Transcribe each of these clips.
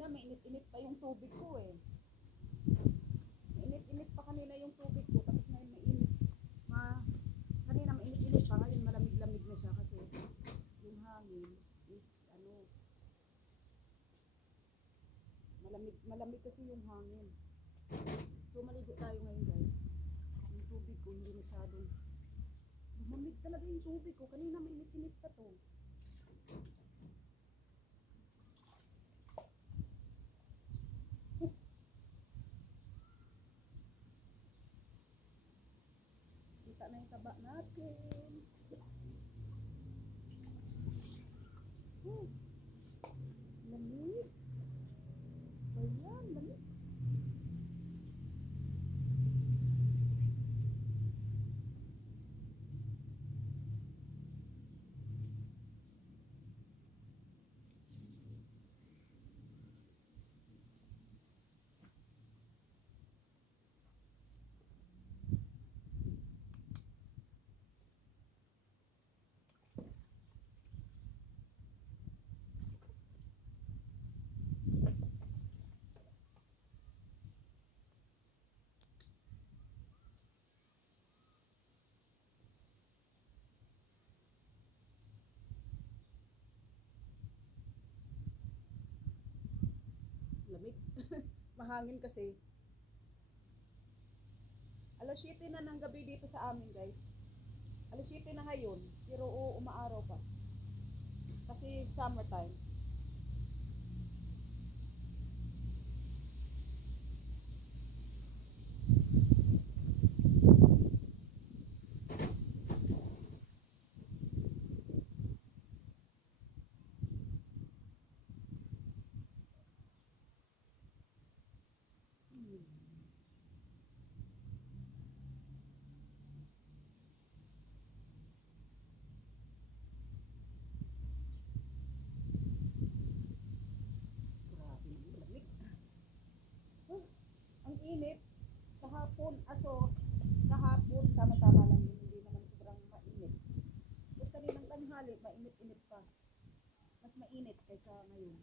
kanina may init-init pa yung tubig ko eh. Mainit-init pa kanina yung tubig ko, tapos ngayon mainit. Kanina mainit-init pa, ngayon malamig-lamig na siya kasi yung hangin is malamig kasi yung hangin. So maligo tayo ngayon guys. Yung tubig ko hindi masyadong lumamig talaga yung tubig ko. Kanina mainit-init pa to. Kita na yung taba natin. Lamig. Ayan, lamig. Lamig. Mahangin kasi. Alas 7 na ng gabi dito sa amin guys. Alas 7 na ngayon, pero umaaraw pa. Kasi summertime. Grabe, lamig. Ang init. Kahapon, tama-tama lang yun, hindi naman sobrang mainit. Tapos kaninang tanghali, mainit-init pa. Mas mainit kaysa ngayon.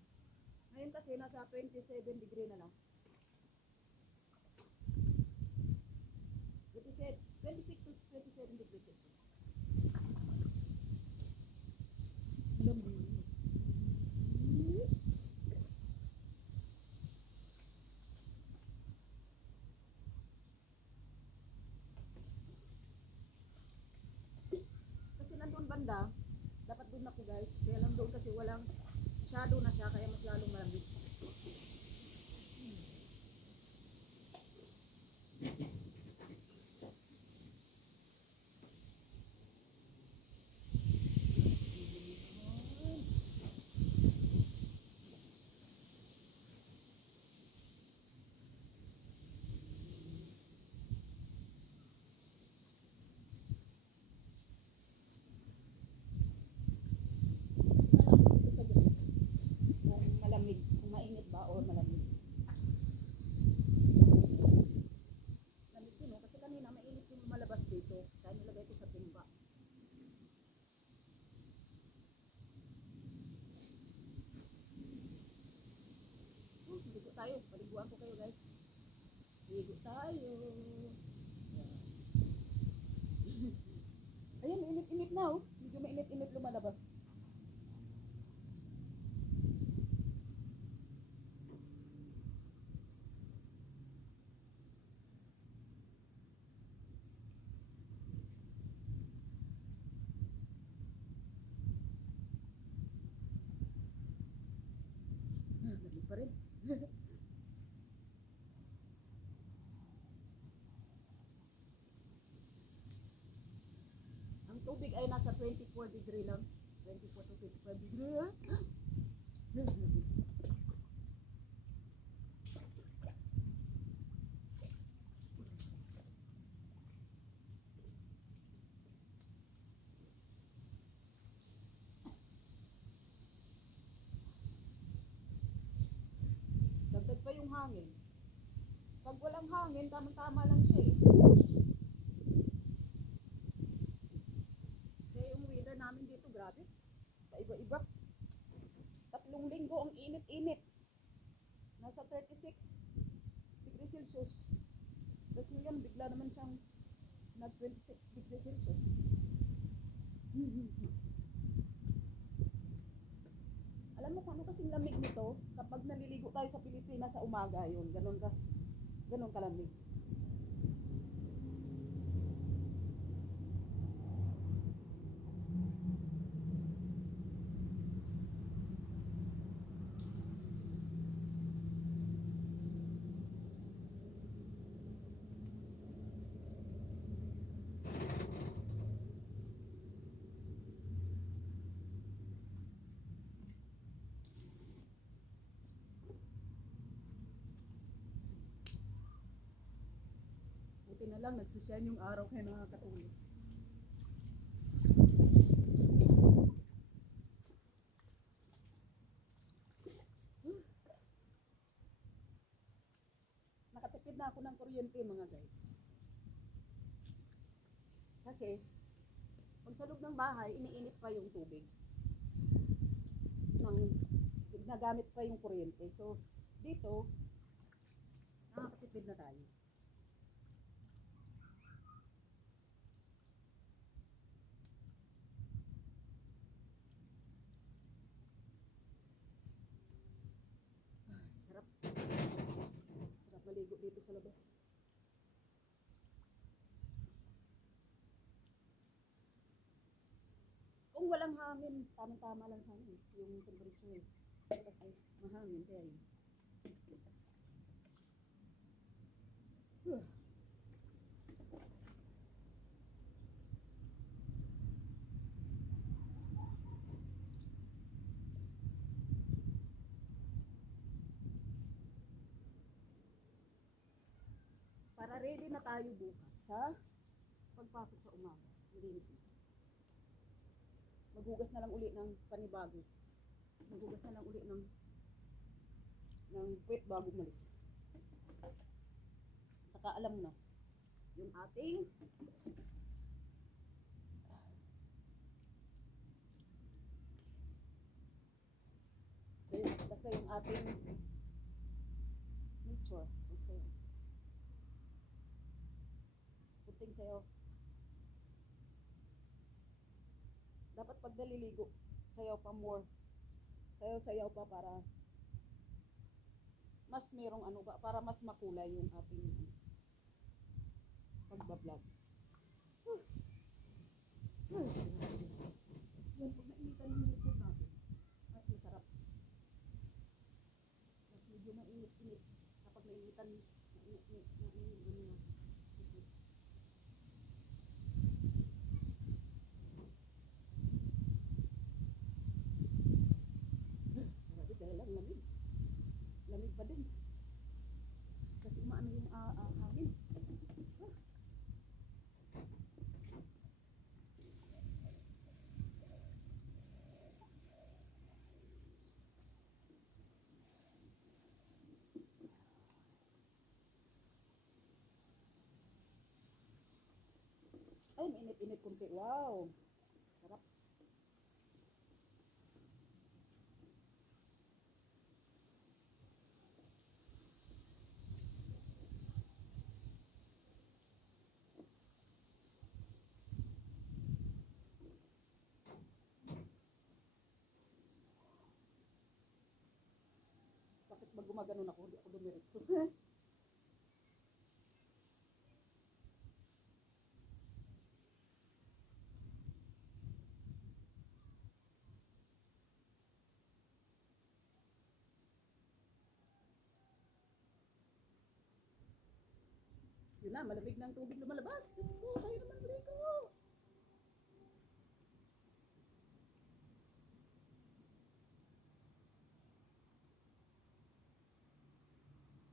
Ngayon kasi nasa 27 degree na lang. 27, 26 to 27 degrees Celsius. Lamig. Kasi nandun banda, dapat doon ako guys. Kaya lang doon kasi walang shadow na siya, kaya mas lalong malamig. Dito sa gabi, kung malamig, kung mainit ba o malamig. Lamig yun, no? Kasi kanina mainit yung malabas dito. Kaya nilagay ko sa timba. Ligo tayo. Paliguan ko kayo guys. Ligo tayo. Ayan, init-init na oh. Medyo mainit-init lumalabas. Lagi pa rin. Ang tubig ay nasa 24 degree lang. 24 to 25 degree ha? Dagdag pa yung hangin. Pag walang hangin, tamang-tama lang siya eh. Kaya yung weather namin dito, grabe. Paiba-iba. 3 linggo ang init-init. nasa 36 degrees Celsius. Tapos ngayon, bigla naman siyang nag 26 degrees Celsius. Alam mo kung ano kasing lamig nito? Kapag naliligo tayo sa Pilipinas sa umaga, yun, ganun kalamig. Buti na lang, nagsishine yung araw kaya nakakatulog. Nakatipid na ako ng kuryente mga guys. Kasi, pag sa loob ng bahay, iniinit pa yung tubig. Nagamit pa yung kuryente. So, dito, nakakatipid na tayo. Sarap. Sarap maligo dito sa labas. Kung walang hangin, tamang-tama lang sa amin yung temperature. Kasi mahangin kaya yun. Para ready na tayo bukas sa pagpasok sa umaga. Linis na. Maghugas na lang uli ng panibago. Maghugas na lang uli ng puwet bago umalis. Saka alam na yung ating basta yung ating nature. Puting sayo. Dapat pag naliligo, sayaw pa more. Sayaw pa para mas merong ano ba, para mas makulay yung ating pagbablog. Yan, pag nainitan yung likod natin, mas masarap. Mas medyo mainit-init kapag nainitan ano natin. Grabe, dahil lang lamig. Lamig pa din. Kasi umaano yung hangin. Ay, mainit-init kunti. Wow! Sarap. Bakit ba gumaganon ako? Hindi ako dumiretso. Yun na, malamig ng tubig lumalabas. Diyos ko, tayo naman ligo.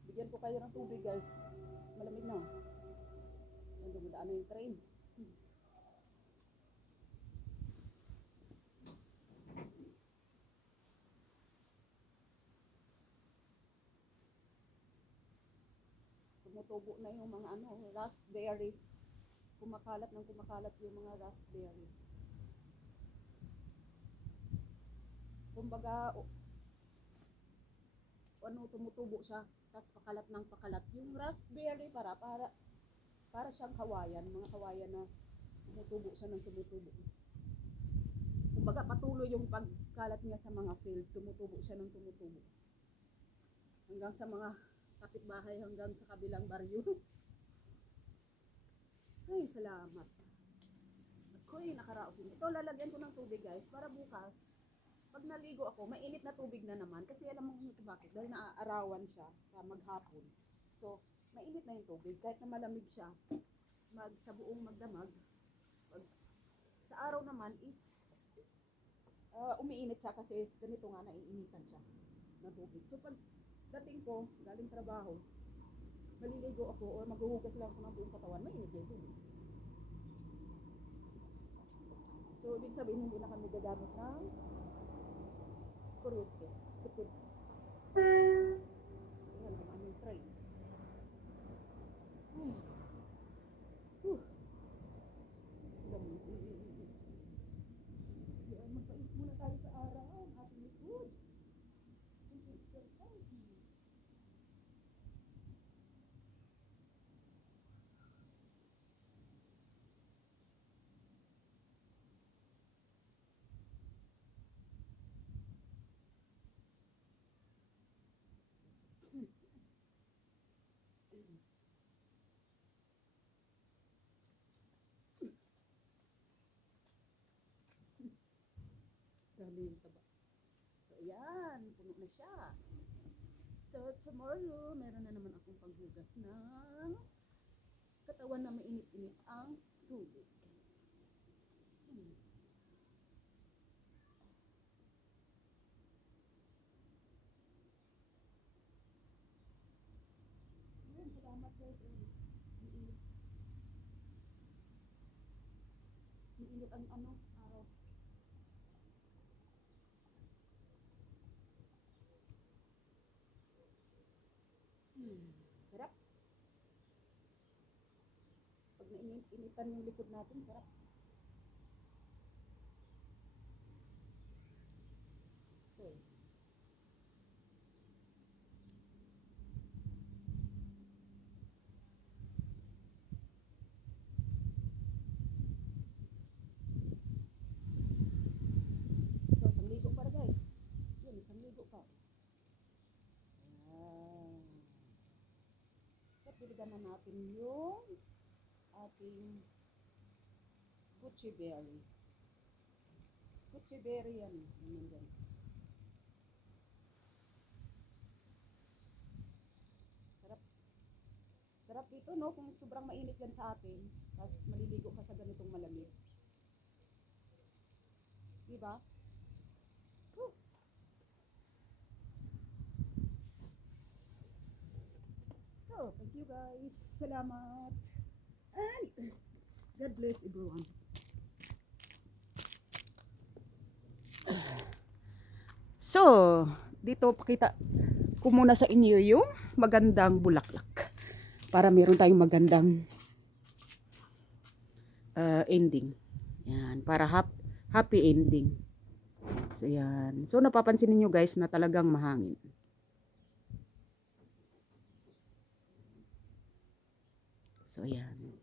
Bigyan ko kayo ng tubig guys. Malamig na. Yung dumadaan na yung train. Tumutubo na yung mga raspberry. Kumakalat yung mga raspberry. Kumbaga, ano, tumutubo siya, tapos pakalat ng pakalat. Yung raspberry para siyang kawayan, mga kawayan na tumutubo siya ng tumutubo. Kumbaga patuloy yung pagkalat niya sa mga field, tumutubo siya ng tumutubo. Hanggang sa mga kapitbahay, hanggang sa kabilang baryo. Ay, salamat. Ako'y nakaraos din. Ito, lalagyan ko ng tubig guys, para bukas, pag naligo ako, mainit na tubig na naman. Kasi alam mo kung bakit, dahil naaarawan siya sa maghapon. So, mainit na yung tubig, kahit na malamig siya, sa buong magdamag. Sa araw naman is, umiinit siya kasi ganito nga, naiinitan siya ng tubig. So, pag dating ko, galing trabaho, maliligo ako or maghuhugas lang ako ng buong katawan, mainit yung tubig. So, ibig sabihin, hindi na kami gagamit ng kuryente. Tipid. Ayan, ang aming tray. Ayan, magpait muna tayo sa araw. Ang ating likod. Exercise. Dami yung taba. So, ayan. Puno na siya. So, tomorrow, meron na naman akong paghugas ng katawan na mainit-init ang tubig. Ayan, salamat guys. Mainit ang ano, araw. Sarap. Pag nainit-initan yung likod natin, sarap. So, isang ligo para guys. Yun, isang ligo pa. Ayan. At biligan na natin yung ating Gucci berry. Gucci berry yan. Yan yan. Sarap. Sarap dito, no? Kung sobrang mainit yan sa atin, tapos maliligo ka sa ganitong malamig. Diba? Whew. So, thank you guys. Salamat. And God bless everyone. So, dito pakita ko muna sa inyo yung magandang bulaklak. Para meron tayong magandang ending. Yan, para happy ending. So, yan. So, napapansin niyo guys na talagang mahangin. So, yan.